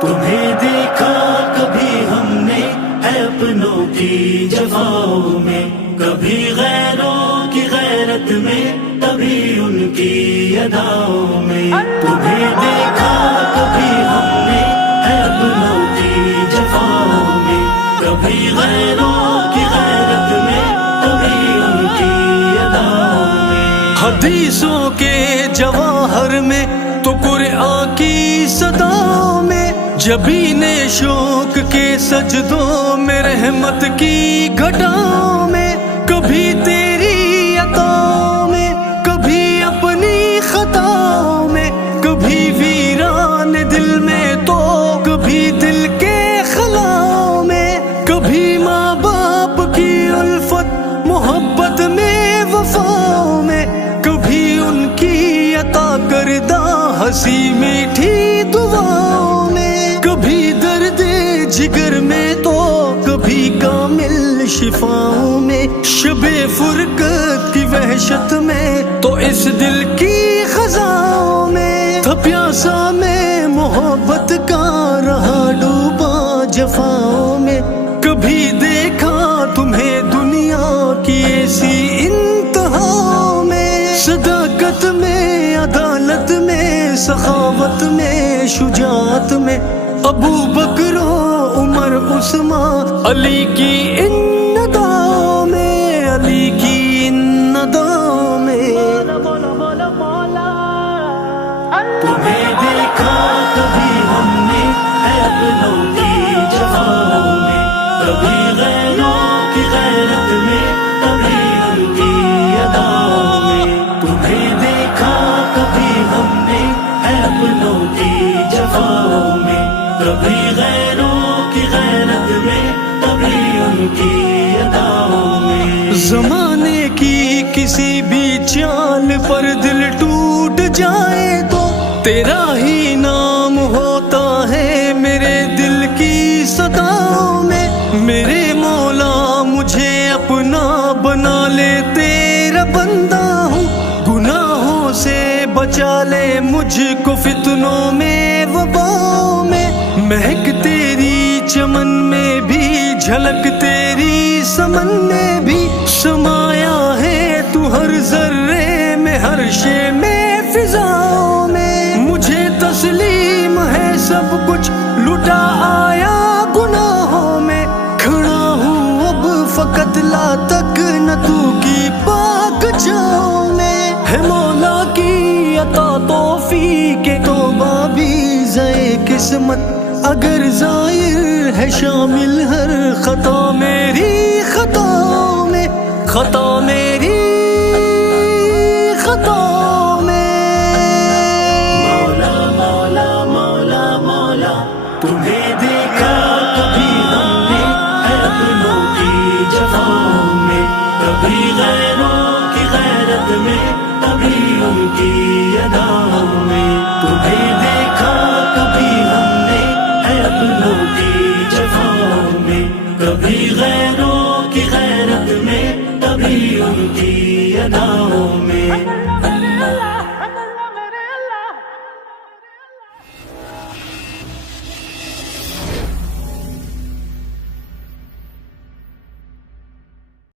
تمہیں دیکھا کبھی ہم نے ہے اپنوں کی جفاؤں میں، کبھی غیروں کی غیرت میں، کبھی ان کی اداؤں میں. تمہیں دیکھا کبھی ہم نے ہے اپنوں کی جفاؤں میں، کبھی غیروں کی غیرت میں، کبھی ان کی اداؤں میں. حدیثوں کے جواہر میں تو قرآن کی صداؤں میں، جبین شوق کے سجدوں میں، رحمت کی گھٹاؤں میں، کبھی تیری عطاؤں میں، کبھی اپنی خطاؤں میں، کبھی ویران دل میں تو کبھی دل کے خلاؤں میں، کبھی ماں باپ کی الفت محبت میں وفاؤں میں، کبھی ان کی عطا کردہ ہنسی میٹھی دعاؤں میں، کبھی درد جگر میں تو کبھی کامل شفاؤں میں، شب فرقت کی وحشت میں تو اس دل کی خزاؤں میں، تھا پیاسا میں محبت کا رہا ڈوبا جفاؤں میں. کبھی دیکھا تمہیں دنیا کی ایسی انتہاؤں میں، صداقت میں، عدالت میں، سخاوت میں، شجاعت میں، ابو بکر و عمر عثمان علی کی ان اداؤں میں، علی کی ان اداؤں میں. تمہیں دیکھا کبھی ہم نے ہے اپنوں کی جفاؤں میں، کبھی غیروں کی غیرت میں، کبھی ان کی اداؤں میں. تمہیں دیکھا کبھی ہم نے ہے اپنوں کی جفاؤں میں، کبھی غیروں کی غیرت میں، کبھی ان کی اداؤں میں. زمانے کی کسی بھی چال پر دل ٹوٹ جائے تو تیرا ہی نام ہوتا ہے میرے دل کی صداؤں میں. میرے مولا مجھے اپنا بنا لے، تیرا بندہ ہوں، گناہوں سے بچا لے مجھ کو فتنوں میں وباؤں میں. مہک تیری چمن میں بھی، جھلک تیری سمن میں بھی، سمایا ہے تو ہر ذرے میں، ہر شے میں، فضاؤں میں. مجھے تسلیم ہے سب کچھ، لٹا آیا گناہوں میں، کھڑا ہوں اب فقط لا تک نہ تو کی پاک جاؤں میں. ہے مولا کی عطا توفیق توبہ بھی زائے قسمت، اگر ظاہر ہے شامل ہر خطا میری خطاؤں میں، خطا میری خطاؤں میں. مولا مولا مولا مولا تمہیں دیکھا کبھی ہم نے ہے اپنوں کی جفاؤں میں، کبھی غیروں کی غیرت میں، کبھی ان کی اداؤں میں. تمہیں دیکھا کبھی ہم نے ہے اپنوں کی جفاؤں میں، کبھی غیروں کی غیرت میں، کبھی ان کی اداؤں میں.